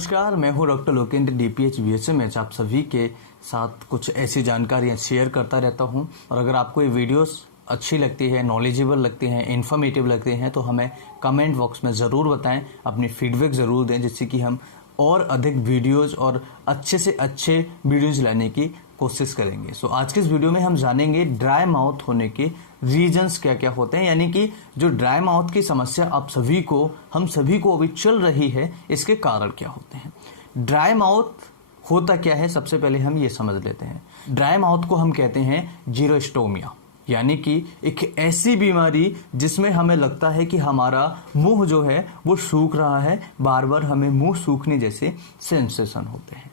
नमस्कार, मैं हूं डॉक्टर लोकेंद्र DPH BSMH। आप सभी के साथ कुछ ऐसी जानकारियां शेयर करता रहता हूं और अगर आपको ये वीडियोस अच्छी लगती है, नॉलेजेबल लगती हैं, इन्फॉर्मेटिव लगते हैं तो हमें कमेंट बॉक्स में ज़रूर बताएं, अपनी फीडबैक ज़रूर दें जिससे कि हम और अधिक वीडियोस और अच्छे से अच्छे वीडियोस लाने की कोशिश करेंगे। सो आज के इस वीडियो में हम जानेंगे ड्राई माउथ होने के रीजंस क्या क्या होते हैं, यानी कि जो ड्राई माउथ की समस्या हम सभी को अभी चल रही है, इसके कारण क्या होते हैं। ड्राई माउथ होता क्या है, सबसे पहले हम ये समझ लेते हैं। ड्राई माउथ को हम कहते हैं जीरोस्टोमिया, यानी कि एक ऐसी बीमारी जिसमें हमें लगता है कि हमारा मुंह जो है वो सूख रहा है, बार बार हमें मुंह सूखने जैसे सेंसेशन होते हैं।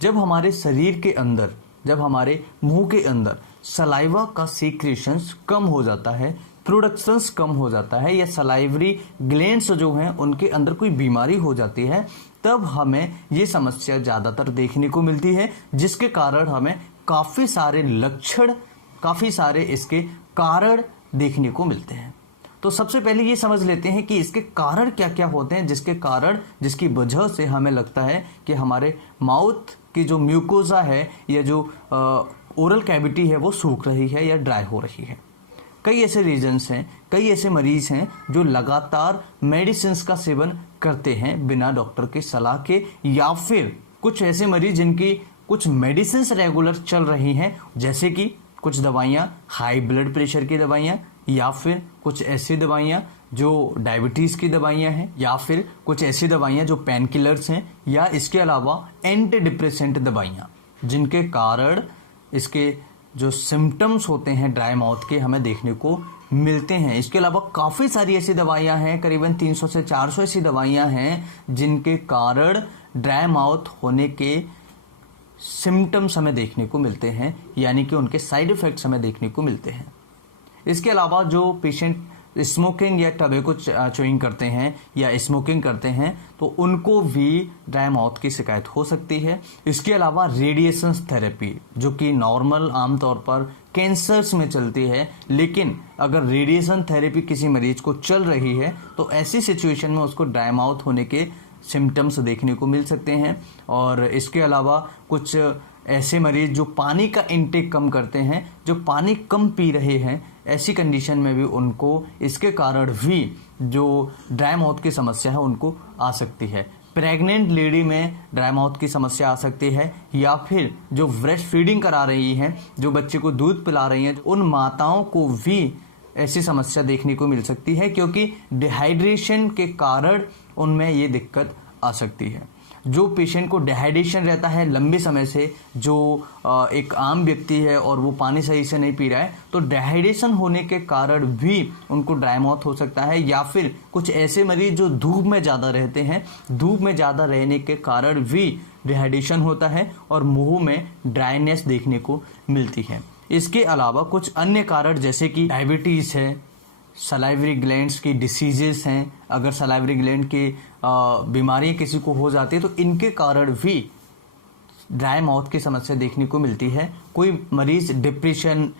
जब हमारे शरीर के अंदर, जब हमारे मुंह के अंदर सलाइवा का सीक्रेशंस कम हो जाता है, प्रोडक्शंस कम हो जाता है, या सलाइवरी ग्लैंड्स जो हैं उनके अंदर कोई बीमारी हो जाती है, तब हमें ये समस्या ज़्यादातर देखने को मिलती है, जिसके कारण हमें काफ़ी सारे लक्षण, काफ़ी सारे इसके कारण देखने को मिलते हैं। तो सबसे पहले ये समझ लेते हैं कि इसके कारण क्या क्या होते हैं, जिसकी वजह से हमें लगता है कि हमारे माउथ की जो म्यूकोजा है या जो ओरल कैविटी है वो सूख रही है या ड्राई हो रही है। कई ऐसे रीजन्स हैं, कई ऐसे मरीज हैं जो लगातार मेडिसिन का सेवन करते हैं बिना डॉक्टर के सलाह के, या फिर कुछ ऐसे मरीज जिनकी कुछ मेडिसिन रेगुलर चल रही हैं, जैसे कि कुछ दवाइयाँ हाई ब्लड प्रेशर की दवाइयाँ, या फिर कुछ ऐसी दवाइयाँ जो डायबिटीज़ की दवाइयाँ हैं, या फिर कुछ ऐसी दवाइयाँ जो पेन किलर्स हैं, या इसके अलावा एंटी डिप्रेसेंट दवाइयाँ, जिनके कारण इसके जो सिम्टम्स होते हैं ड्राई माउथ के हमें देखने को मिलते हैं। इसके अलावा काफ़ी सारी ऐसी दवाइयाँ हैं, करीबन 300 से 400 ऐसी दवाइयाँ हैं जिनके कारण ड्राई माउथ होने के सिम्टम्स हमें देखने को मिलते हैं, यानी कि उनके साइड इफ़ेक्ट्स हमें देखने को मिलते हैं। इसके अलावा जो पेशेंट स्मोकिंग या टबैको च्यूइंग करते हैं या स्मोकिंग करते हैं तो उनको भी ड्राई माउथ की शिकायत हो सकती है। इसके अलावा रेडिएशन थेरेपी, जो कि नॉर्मल आमतौर पर कैंसर्स में चलती है, लेकिन अगर रेडिएशन थेरेपी किसी मरीज को चल रही है तो ऐसी सिचुएशन में उसको ड्राई माउथ होने के सिम्टम्स देखने को मिल सकते हैं। और इसके अलावा कुछ ऐसे मरीज जो पानी का इंटेक कम करते हैं, जो पानी कम पी रहे हैं, ऐसी कंडीशन में भी उनको इसके कारण भी जो ड्राई माउथ की समस्या है उनको आ सकती है। प्रेग्नेंट लेडी में ड्राई माउथ की समस्या आ सकती है, या फिर जो ब्रेस्ट फीडिंग करा रही हैं, जो बच्चे को दूध पिला रही हैं, उन माताओं को भी ऐसी समस्या देखने को मिल सकती है, क्योंकि डिहाइड्रेशन के कारण उनमें ये दिक्कत आ सकती है। जो पेशेंट को डिहाइड्रेशन रहता है लंबे समय से, जो एक आम व्यक्ति है और वो पानी सही से नहीं पी रहा है, तो डिहाइड्रेशन होने के कारण भी उनको ड्राई माउथ हो सकता है। या फिर कुछ ऐसे मरीज जो धूप में ज़्यादा रहते हैं, धूप में ज़्यादा रहने के कारण भी डिहाइड्रेशन होता है और मुंह में ड्राइनेस देखने को मिलती है। इसके अलावा कुछ अन्य कारण जैसे कि डायबिटीज़ है, सलाइवरी ग्लैंड्स की डिसीजेस हैं, अगर सलाइवरी ग्लैंड की बीमारियाँ किसी को हो जाती है तो इनके कारण भी ड्राई माउथ की समस्या देखने को मिलती है। कोई मरीज डिप्रेशन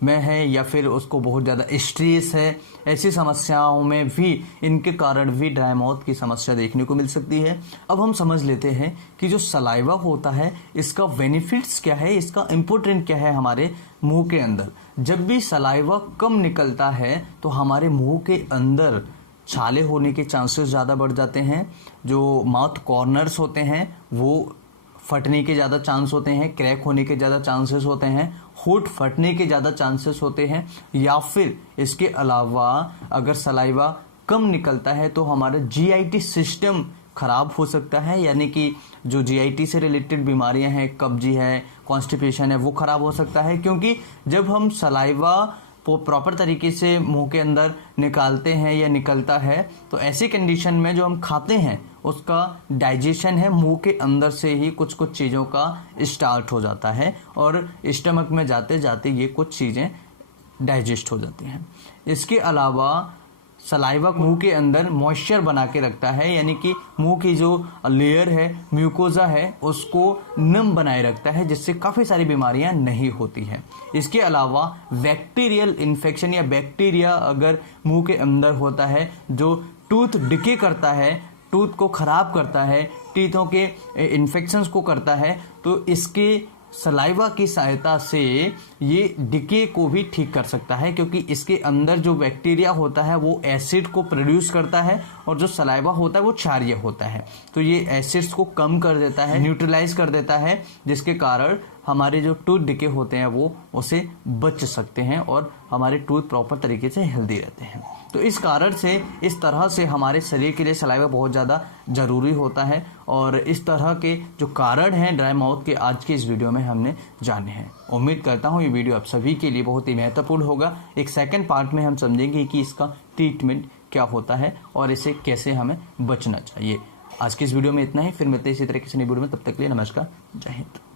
में है या फिर उसको बहुत ज़्यादा स्ट्रेस है, ऐसी समस्याओं में भी इनके कारण भी ड्राई माउथ की समस्या देखने को मिल सकती है। अब हम समझ लेते हैं कि जो सलाइवा होता है इसका बेनिफिट्स क्या है, इसका इम्पोर्टेंट क्या है हमारे मुंह के अंदर। जब भी सलाइवा कम निकलता है तो हमारे मुंह के अंदर छाले होने के चांसेस ज़्यादा बढ़ जाते हैं, जो माउथ कॉर्नर्स होते हैं वो फटने के ज़्यादा चांस होते हैं, क्रैक होने के ज़्यादा चांसेस होते हैं, होंठ फटने के ज़्यादा चांसेस होते हैं, या फिर इसके अलावा अगर सलाइवा कम निकलता है तो हमारा GIT सिस्टम खराब हो सकता है, यानी कि जो GIT से रिलेटेड बीमारियां हैं, कब्जी है, कॉन्स्टिपेशन है, वो खराब हो सकता है। क्योंकि जब हम सलाइवा वो प्रॉपर तरीके से मुंह के अंदर निकालते हैं या निकलता है तो ऐसी कंडीशन में जो हम खाते हैं उसका डाइजेशन है मुंह के अंदर से ही कुछ कुछ चीज़ों का स्टार्ट हो जाता है और स्टमक में जाते जाते ये कुछ चीज़ें डाइजेस्ट हो जाती हैं। इसके अलावा सलाइवा मुंह के अंदर मॉइस्चर बना के रखता है, यानी कि मुंह की जो लेयर है, म्यूकोजा है, उसको नम बनाए रखता है, जिससे काफ़ी सारी बीमारियां नहीं होती हैं। इसके अलावा बैक्टीरियल इन्फेक्शन या बैक्टीरिया अगर मुंह के अंदर होता है जो टूथ डिके करता है, टूथ को खराब करता है, टीथों के इन्फेक्शंस को करता है, तो इसके सलाइवा की सहायता से ये डिके को भी ठीक कर सकता है, क्योंकि इसके अंदर जो बैक्टीरिया होता है वो एसिड को प्रोड्यूस करता है और जो सलाइवा होता है वो क्षारीय होता है। तो ये एसिड्स को कम कर देता है, न्यूट्रलाइज कर देता है, जिसके कारण हमारे जो टूथ डिके होते हैं वो उसे बच सकते हैं और हमारे टूथ प्रॉपर तरीके से हेल्दी रहते हैं। तो इस कारण से इस तरह से हमारे शरीर के लिए सलाइवा बहुत ज़्यादा ज़रूरी होता है और इस तरह के जो कारण हैं ड्राई माउथ के आज के इस वीडियो में हमने जाने हैं। उम्मीद करता हूँ ये वीडियो आप सभी के लिए बहुत ही महत्वपूर्ण होगा। एक सेकंड पार्ट में हम समझेंगे कि इसका ट्रीटमेंट क्या होता है और इसे कैसे हमें बचना चाहिए। आज की इस वीडियो में इतना ही, फिर मिलते हैं इसी तरह किसी नई वीडियो में, तब तक के लिए नमस्कार, जय हिंद।